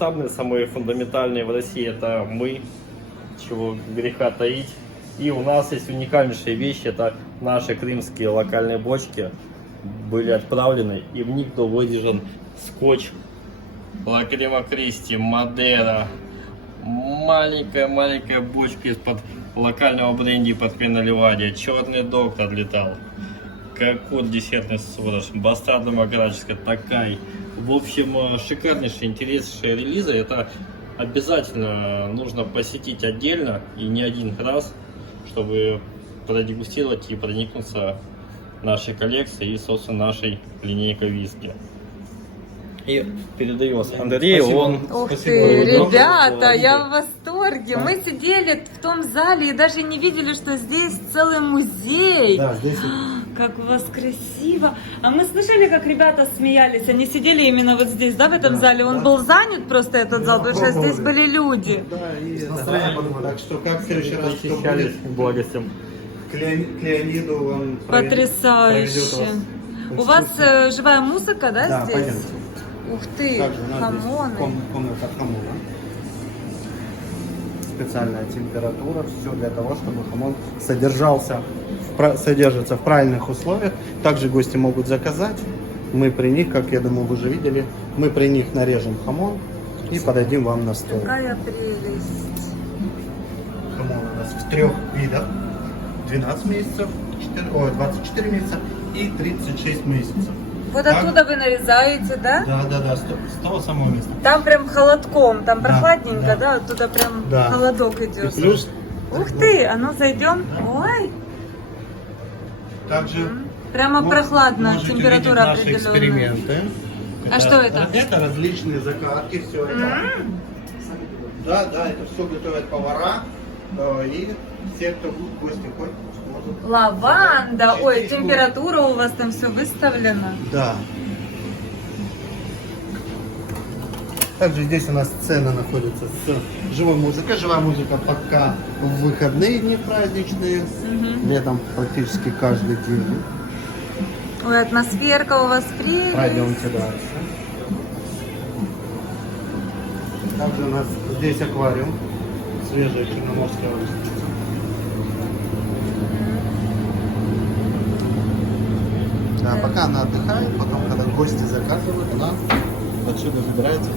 Самые фундаментальные в России это мы, чего греха таить. И у нас есть уникальнейшие вещи, это наши крымские локальные бочки были отправлены, и в них был выдержан скотч Лакрима Кристи, Мадера, маленькая бочка из-под локального бренди под Пьяно Ливадия, Черный доктор летал, Какут десертный сорож, Бастарда Магараческая, Такай. В общем, шикарнейшие, интереснейшие релизы. Это обязательно нужно посетить отдельно и не один раз, чтобы продегустировать и проникнуться нашей коллекцией и, собственно, нашей линейкой виски. И передаю вас Андрею, он... Ух ты, ребята, я в восторге. Мы сидели в том зале и даже не видели, что здесь целый музей. Да, здесь... Как у вас красиво. А мы слышали, как ребята смеялись. Они сидели именно вот здесь, да, в этом зале. Он был занят просто, этот зал, потому что здесь были люди. Да, и настроение подумал. Так что как в следующий раз, кто будет благостям. к Леониду, он Потрясающе. У вас живая музыка, да, Да, здесь? пойдемте. Ух ты, Также у нас хамоны. здесь комната хамона. Специальная температура, все для того, чтобы хамон содержится в правильных условиях. Также гости могут заказать. Мы при них, как я думаю, вы уже видели, мы при них нарежем хамон и подадим вам на стол. Какая прелесть. Хамон у нас в 3 видах. 12 месяцев, 24 месяца и 36 месяцев. Вот Так? оттуда вы нарезаете, да? Да, с того самого места. Там прям холодком, там Да, прохладненько, да. да? Оттуда прям Да. холодок идет. И плюс, Ух ты, а ну зайдем. Да. Ой, также прямо прохладно, можете температура видеть наши определенная. эксперименты. А что это? Это различные закатки, все это. Да, это все готовят повара и все, кто будет в гости ходит, могут. Лаванда, ой, Здесь температура у вас там все выставлена. Да. Также здесь у нас сцена находится с живой музыкой. Живая музыка пока в выходные дни праздничные. Летом практически каждый день. Ой, атмосферка у вас прелесть. Пройдемте дальше. Также у нас здесь аквариум. Свежая черноморская устрица. Да, пока она отдыхает, потом, когда гости заказывают, она отсюда забирается.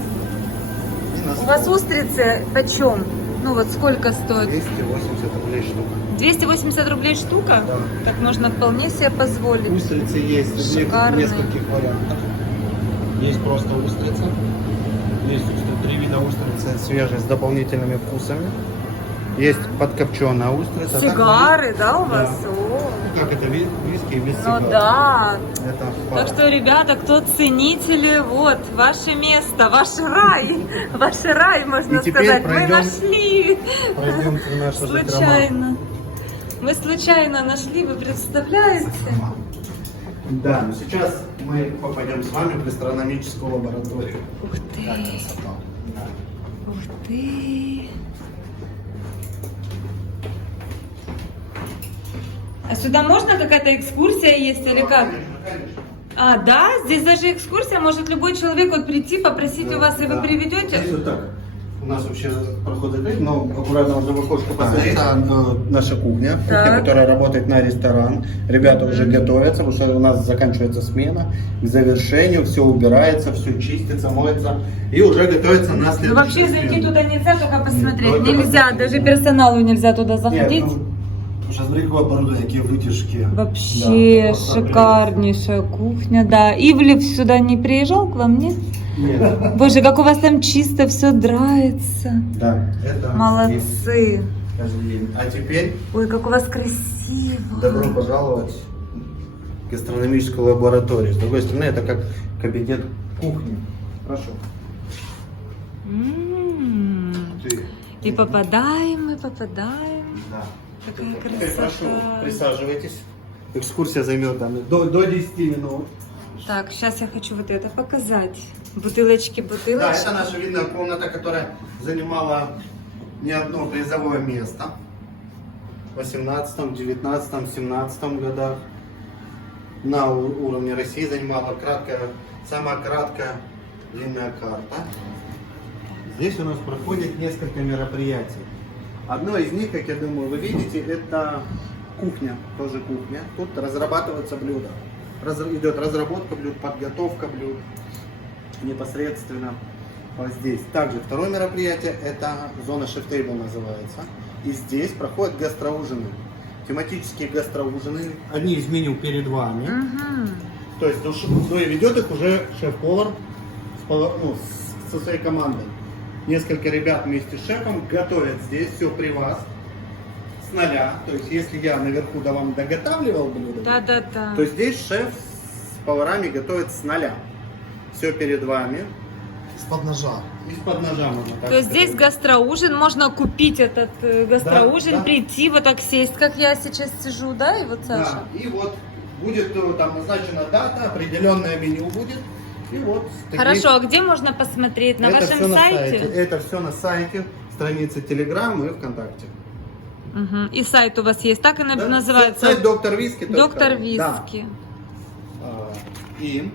И на У вас стол. устрицы почем? Ну вот сколько стоит? 280 рублей штука. 280 рублей штука? Да. Так можно вполне себе позволить. Устрицы есть в Шикарные. нескольких вариантах. Есть просто устрица. Есть 3 вида устрицы свежие с дополнительными вкусами. Есть подкопченая устрица. Сигары, да, у Да. вас? О. Как это виски без Ну сигар. да. Это Так что, ребята, кто ценители, вот, ваше место, ваш рай, можно И теперь сказать. Мы пройдем- нашли. пройдемте в нашу закрома. Случайно. Мы случайно нашли, вы представляете? Да, но сейчас мы попадем с вами в гастрономическую лабораторию. Ух ты, Как красота. Да. ух ты. А сюда можно какая-то экскурсия есть или как? Конечно. А, да? Здесь даже экскурсия, может любой человек вот прийти, попросить у вас, и вы Да. приведете? Здесь вот так. У нас вообще проход закрыт, но аккуратно можно в окошко посмотреть. Это наша кухня, Так. которая работает на ресторан. Ребята уже готовятся, потому что у нас заканчивается смена. К завершению все убирается, все чистится, моется. И уже готовится на следующую Ну вообще зайти смену. туда нельзя, только посмотреть. Только Нельзя, посмотреть. даже персоналу нельзя туда заходить. Нет, сейчас смотри, какое оборудование, какие вытяжки. Вообще Да, просто шикарнейшая кухня, да. Ивлев сюда не приезжал к вам, нет? Нет. Боже, как у вас там чисто все драется. Да, это есть Молодцы. каждый день. А теперь Ой, как у вас красиво. добро пожаловать в гастрономическую лабораторию. С другой стороны, это как кабинет кухни. Прошу. М. И попадаем, мы попадаем. Да. Какая Теперь прошу, красота. присаживайтесь. Экскурсия займет там до 10 минут. Так, сейчас я хочу вот это показать. Бутылочки, Да, бутылочки. это наша видная комната, которая занимала не одно призовое место. В 18, 19, 17 годах. На уровне России занимала самая краткая длинная карта. Здесь у нас проходит несколько мероприятий. Одно из них, как я думаю, вы видите, это кухня, тоже кухня. Тут разрабатываются блюда. Идет разработка блюд, подготовка блюд непосредственно вот здесь. Также второе мероприятие, это зона шеф-тейбл называется. И здесь проходят гастроужины. Тематические гастроужины. Одни из меню перед вами. То есть но и ведет их уже шеф-повар со своей командой. Несколько ребят вместе с шефом готовят здесь все при вас с нуля. То есть если я наверху вам доготавливал блюдо, Да-да-да. то здесь шеф с поварами готовит с нуля. Все перед вами. Из-под ножа. Из-под ножа можно так То есть здесь сказать. гастроужин, можно купить этот гастроужин, Да, да. прийти, вот так сесть, как я сейчас сижу, да, и вот Саша? Да, и вот будет там назначена дата, определенное меню будет. И вот такие- Хорошо, а где можно посмотреть? На Это вашем всё на сайте? Это все на сайте, странице Telegram и ВКонтакте. Мгм. И сайт у вас есть, так и Да? называется? Сайт Доктор Виски. Доктор Да. Виски. И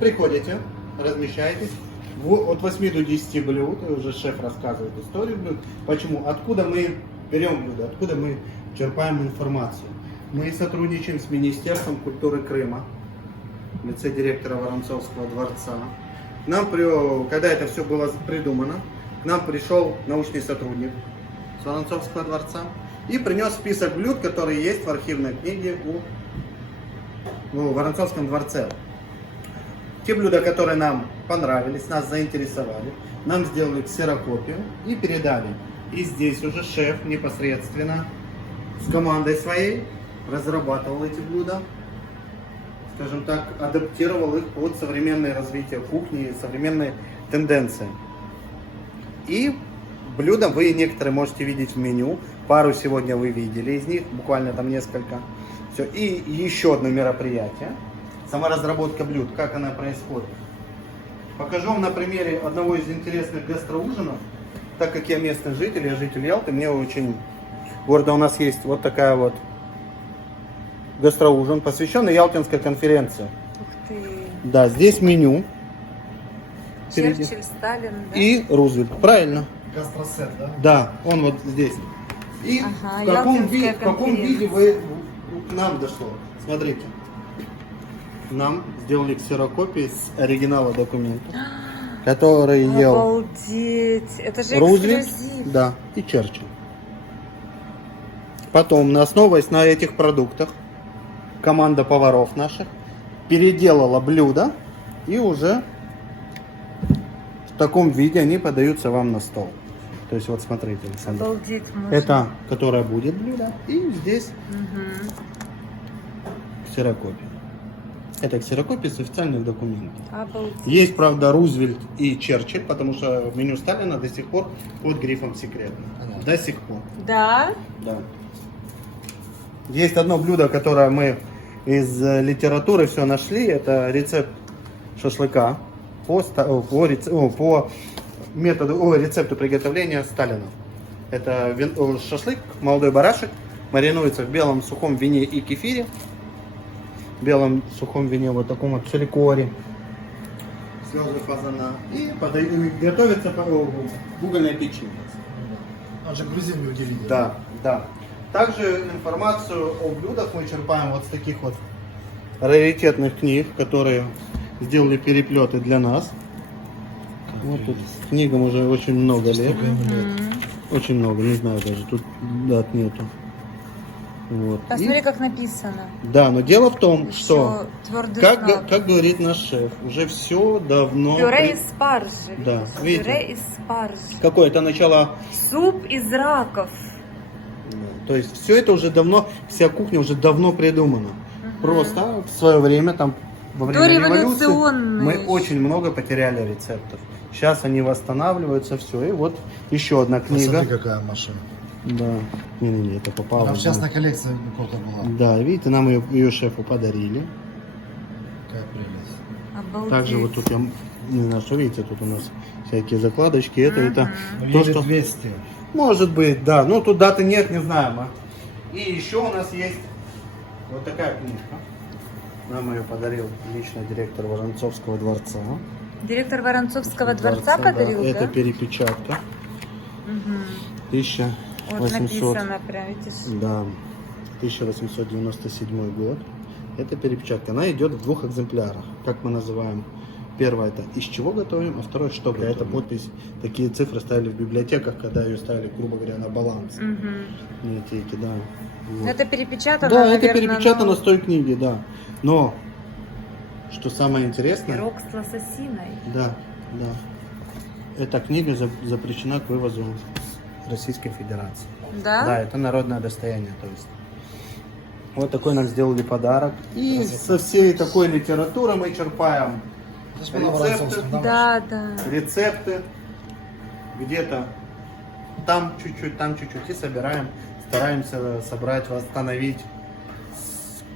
приходите, размещаетесь. От 8 до 10 блюд, уже шеф рассказывает историю блюд. Почему? Откуда мы берем блюда, откуда мы черпаем информацию. Мы сотрудничаем с Министерством культуры Крыма, в лице директора Воронцовского дворца. Когда это все было придумано, к нам пришел научный сотрудник с Воронцовского дворца и принес список блюд, которые есть в архивной книге в Воронцовском дворце. Те блюда, которые нам понравились, нас заинтересовали, нам сделали ксерокопию и передали. И здесь уже шеф непосредственно с командой своей разрабатывал эти блюда, скажем так, адаптировал их под современное развитие кухни, современные тенденции. И блюда вы некоторые можете видеть в меню, пару сегодня вы видели из них, буквально там несколько. Все. И еще одно мероприятие. Сама разработка блюд, как она происходит. Покажу вам на примере одного из интересных гастроужинов. Так как я местный житель, я житель Ялты, мне очень гордо, у нас есть вот такая вот гастроужин, посвященный Ялтинской конференции. Ух ты. Да, здесь меню. Впереди. Черчилль, Сталин, да? И Рузвельт. Правильно. Гастросет, да? Да, он вот здесь. И Ага, в каком Ялтинская виде вы к нам дошло? Смотрите. Нам сделали ксерокопии с оригинала документа, который ел Обалдеть, это же Рузвельт, эксклюзив. да, и Черчилль. Потом, основываясь на этих продуктах, команда поваров наших переделала блюда, и уже в таком виде они подаются вам на стол. То есть вот смотрите, Александр. Обалдеть можно. Это, которое будет блюдо, и здесь Мгм. ксерокопия. Это ксерокопия с официальных документов. Обалдеть. Есть, правда, Рузвельт и Черчилль, потому что меню Сталина до сих пор под грифом секретно. Понятно. До сих пор. Да? Да. Есть одно блюдо, которое мы из литературы все нашли. Это рецепт шашлыка по рецепту приготовления Сталина. Это шашлык, молодой барашек, маринуется в белом сухом вине и кефире. В белом сухом вине, вот таком вот цирикоре. Слезы фазана. И готовится в угольной печи. А же грузин не уделили. Да, да. Также информацию о блюдах мы черпаем вот с таких вот раритетных книг, которые сделали переплеты для нас. Вот тут книгам уже очень много лет. Сколько ему лет? Мгм. Очень много, не знаю даже, тут дат нету. Вот. Посмотри, И- как написано. да, но дело в том, что, Еще твердый как, знак. как говорит наш шеф, уже все давно... Пюре при- из спаржи. Да, видишь? видите? Пюре из спаржи. Какое-то начало... Суп из раков. То есть все это уже давно, вся кухня уже давно придумана. Просто в свое время, там, во время революции, Дореволюционные. мы очень много потеряли рецептов. Сейчас они восстанавливаются, все. И вот еще одна книга. Посмотри, какая машина. Да. Не-не-не, это попало. Она в частной коллекции у кого-то была. Да, видите, нам ее шефу подарили. Какая прелесть. Обалдеть. Также вот тут, я не знаю, что видите, тут у нас всякие закладочки. Это то, Или что... 200. Может быть, да. Ну, тут даты нет, не знаем. И еще у нас есть вот такая книжка. Нам ее подарил лично директор Воронцовского дворца. Директор Воронцовского дворца Да. подарил, да? Это перепечатка. Мгм. 1800. Вот написано прям, видишь? Да, 1897 год. Это перепечатка. Она идет в двух экземплярах, как мы называем. Первое это из чего готовим, а второе что готовим. Это подпись, такие цифры ставили в библиотеках, когда ее ставили, грубо говоря, на баланс. Мгм. Библиотеки, да. Вот. Это перепечатано, Да, это наверное, перепечатано ну, с той книги, да. Но, что самое интересное, пирог с лососиной. да, да. Эта книга запрещена к вывозу Российской Федерации. Да? Да, это народное достояние, то есть. Вот такой нам сделали подарок. И со всей такой литературы мы черпаем Здесь мы на Воронцовском, да, Да, да. рецепты. Где-то там чуть-чуть, и собираем. Стараемся собрать, восстановить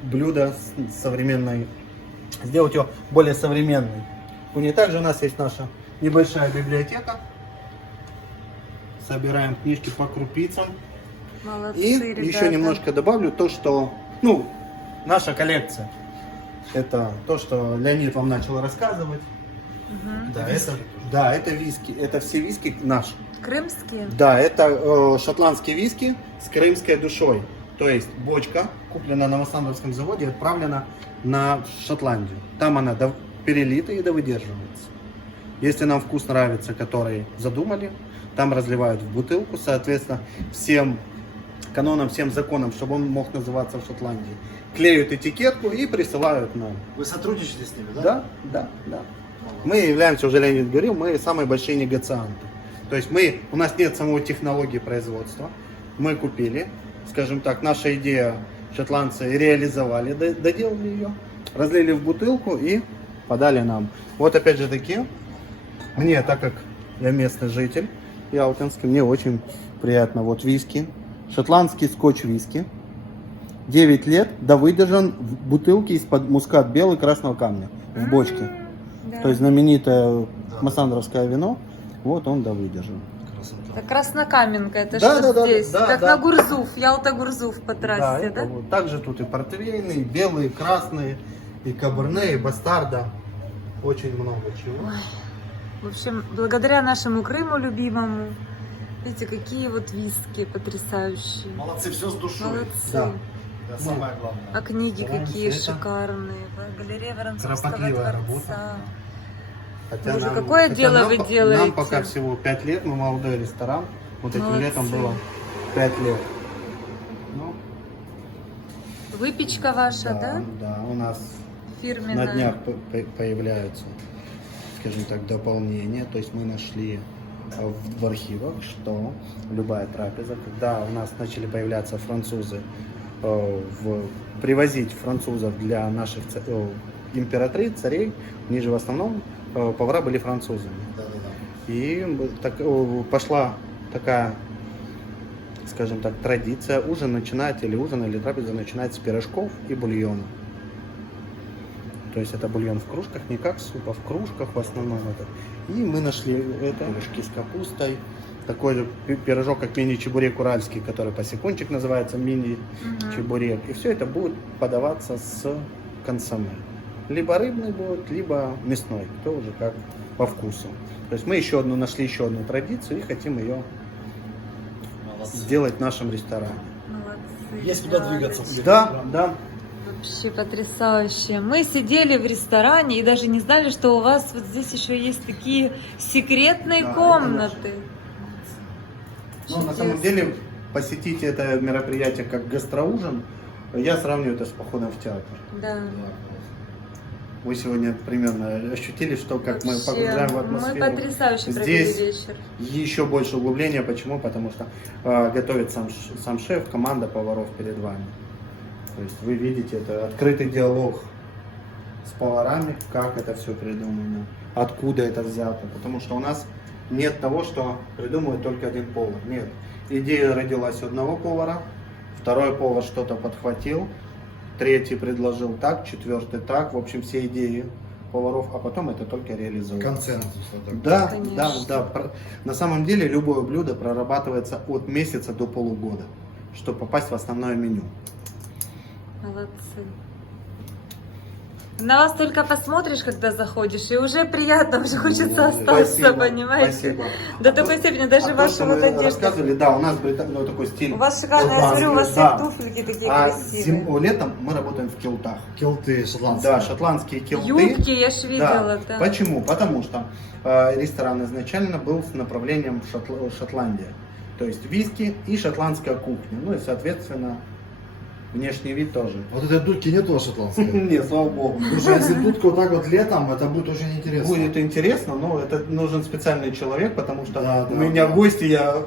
блюдо современное, сделать его более современной. У нее также у нас есть наша небольшая библиотека. Собираем книжки по крупицам. Молодцы, И ребята. еще немножко добавлю то, что, ну, наша коллекция. Это то, что Леонид вам начал рассказывать. Мгм. Да, это виски. Это все виски наши. Крымские? Да, это шотландские виски с крымской душой. То есть бочка, куплена на Массандровском заводе, отправлена на Шотландию. Там она перелита и довыдерживается. Если нам вкус нравится, который задумали, там разливают в бутылку, соответственно, всем канонам, всем законам, чтобы он мог называться в Шотландии. Клеют этикетку и присылают нам. Вы сотрудничаете с ними, да? Да, да, да. Мы являемся, уже Леонид говорил, мы самые большие негацианты. То есть у нас нет самой технологии производства. Мы купили, скажем так, наша идея шотландцы реализовали, доделали ее, разлили в бутылку и подали нам. Вот опять же таки, мне, так как я местный житель ялтинский, мне очень приятно. Вот виски, шотландский скотч-виски, 9 лет, довыдержан в бутылке из-под мускат белый красного камня, в бочке. Да. То есть знаменитое массандровское вино, вот он довыдержан. Красота. Это краснокаменка, это Да, что да, здесь? да, как да. на Гурзуф, Ялта-Гурзуф по Да, трассе, это да? вот. Также тут и портвейны, и белые, и красные, и каберне, и бастарда. Очень много чего. В общем, благодаря нашему Крыму любимому, видите, какие вот виски потрясающие. Молодцы, все с душой. Молодцы. Да. Это самое главное. А книги Стараемся какие это. шикарные. Галерея Воронцовского Кропотливая дворца. работа. Боже, какое дело нам, вы делаете? Нам пока всего 5 лет, мы молодой ресторан. Вот этим Молодцы. летом было 5 лет. Ну, Выпечка ваша, да? Да, у нас Фирменная. на днях появляются, скажем так, дополнения. То есть мы нашли в архивах, что любая трапеза, когда у нас начали появляться французы, привозить французов для наших императриц, царей, они же в основном повара были французами. Да-да-да. И пошла такая, скажем так, традиция ужин или трапезу начинать с пирожков и бульона. То есть это бульон в кружках, не как суп, а в кружках в основном это. И мы нашли это, пирожки с капустой, такой же пирожок, как мини-чебурек уральский, который посекунчик называется мини-чебурек. И все это будет подаваться с консоме. Либо рыбный будет, либо мясной, кто уже как по вкусу. То есть мы нашли еще одну традицию и хотим ее Молодцы. сделать в нашем ресторане. Молодцы. Есть куда ребята. двигаться. Да, да. Вообще потрясающе. Мы сидели в ресторане и даже не знали, что у вас вот здесь еще есть такие секретные Да, комнаты. Ну, на Чудесно. самом деле, посетить это мероприятие как гастроужин, я сравниваю это с походом в театр. Да. Вы сегодня примерно ощутили, что как мы Вообще, погружаем в мы атмосферу. потрясающе провели Здесь вечер. еще больше углубления. Почему? Потому что готовит сам шеф, команда поваров перед вами. То есть вы видите, это открытый диалог с поварами, как это все придумано, откуда это взято. Потому что у нас нет того, что придумывает только один повар. Нет. Идея родилась у одного повара, второй повар что-то подхватил, третий предложил так, четвертый так. В общем, все идеи поваров, а потом это только реализуется. Консенсус. вот так. Да, Конечно. да. На самом деле любое блюдо прорабатывается от месяца до полугода, чтобы попасть в основное меню. Молодцы. На вас только посмотришь, когда заходишь, и уже приятно, уже хочется остаться, Спасибо, понимаете? спасибо. До такой степени, даже А то, ваша что вот мы одежда. рассказывали, да, у нас ну, такой стиль. У вас шикарно, я смотрю, у вас Да. все туфельки такие А красивые. летом мы работаем в килтах. Килты шотландские. Да, шотландские килты. Юбки, я ж видела, да. Почему? Потому что ресторан изначально был с направлением в Шотландия. То есть виски и шотландская кухня. Ну и, соответственно, внешний вид тоже. Вот этой дудки нету шотландской. Не, слава богу. Слушай, если дудка вот так вот летом, это будет очень интересно. Будет интересно, но это нужен специальный человек, потому что Да, у да, меня да. гости, я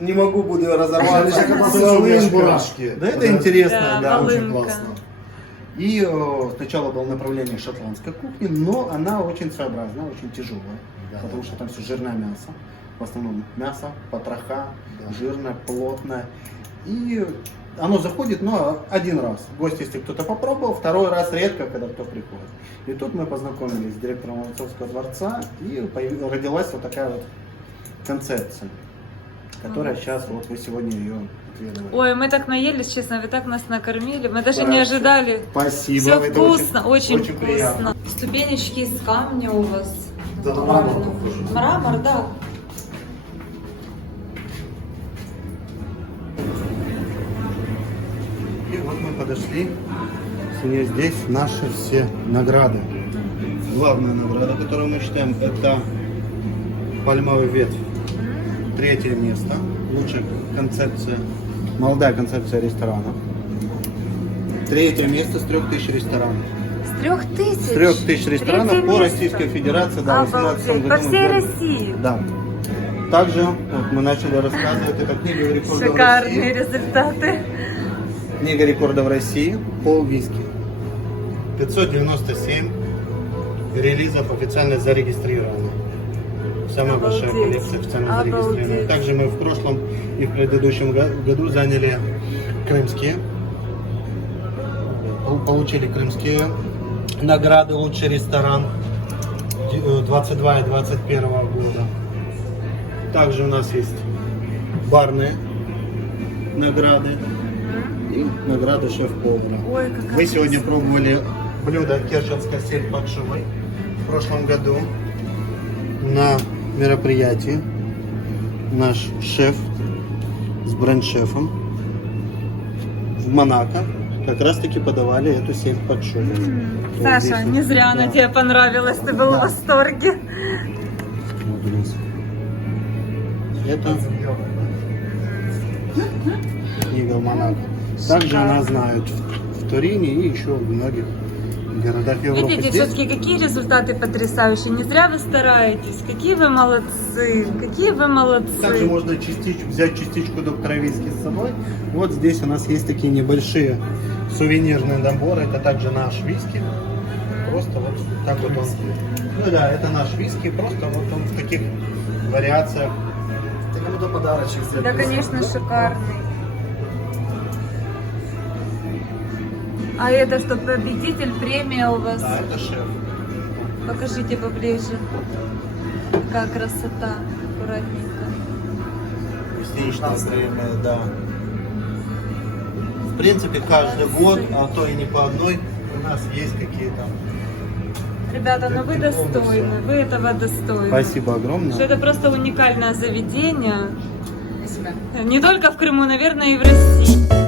не могу буду разорваться. Как с танцуешь волынкой. барашки. Да, это Вот интересно, Да, да. волынка. Очень классно. И сначала было направление шотландской кухни, но она очень своеобразная, очень тяжелая, Да, потому да. что там все жирное мясо. В основном мясо, потроха, Да. жирное, плотное. И оно заходит, но один раз. Гость, если кто-то попробовал, второй раз редко, когда кто приходит. И тут мы познакомились с директором Молодцовского дворца, и родилась вот такая вот концепция, которая сейчас, вот вы сегодня ее отведали. Ой, мы так наелись, честно, вы так нас накормили, мы даже не Хорошо. ожидали. Спасибо. Все это вкусно, очень очень приятно. вкусно. Ступенечки из камня у вас. Да, на мрамор похоже. Мрамор, да. И вот мы подошли. И здесь наши все награды. Главная награда, которую мы считаем, это пальмовый ветвь. 3-е место. Лучшая концепция, молодая концепция ресторана. 3-е место с 3000 ресторанов. С 3000? С 3000 ресторанов Третье по место. Российской Федерации, да, в 2018 Обалдеть. году. По мы всей взяли. России. Да. Также вот мы начали рассказывать, это книга рекордов Шикарные России. результаты. Книга рекордов России по виски. 597 релизов официально зарегистрировано. Самая большая Обалдеть. коллекция официально Обалдеть. зарегистрирована. Также мы в прошлом и в предыдущем году заняли крымские. Получили крымские награды «Лучший ресторан» 22 и 21 года. Также у нас есть барные награды и награды шеф-повара. Ой, какая Вы сегодня красота. пробовали блюдо керченская сель под шубой в прошлом году на мероприятии. Наш шеф с бренд-шефом в Монако как раз таки подавали эту сель под шубой. Вот Саша, здесь вот. не зря она Да. тебе понравилась, ты был Да. в восторге. Вот у нас. Это книга в Монако. Также нас знают в Турине и еще в многих городах Европы. Видите, Здесь все-таки какие результаты потрясающие. Не зря вы стараетесь. Какие вы молодцы. Какие вы молодцы. также можно взять частичку доктора виски с собой. Вот здесь у нас есть такие небольшие сувенирные наборы. Это также наш виски. Просто вот так вот он. Ну да, это наш виски. Просто вот он в таких вариациях. Ты кому-то подарочек сделал. Да, конечно, шикарный. А это что, победитель, премия у вас? Да, это шеф. Покажите поближе. Какая красота. Аккуратненько. Гостиничная премия, да. В принципе, каждый год, а то и не по одной, у нас есть какие-то. Ребята, ну вы достойны. Вы этого достойны. Спасибо огромное. Что это просто уникальное заведение. Не только в Крыму, наверное, и в России.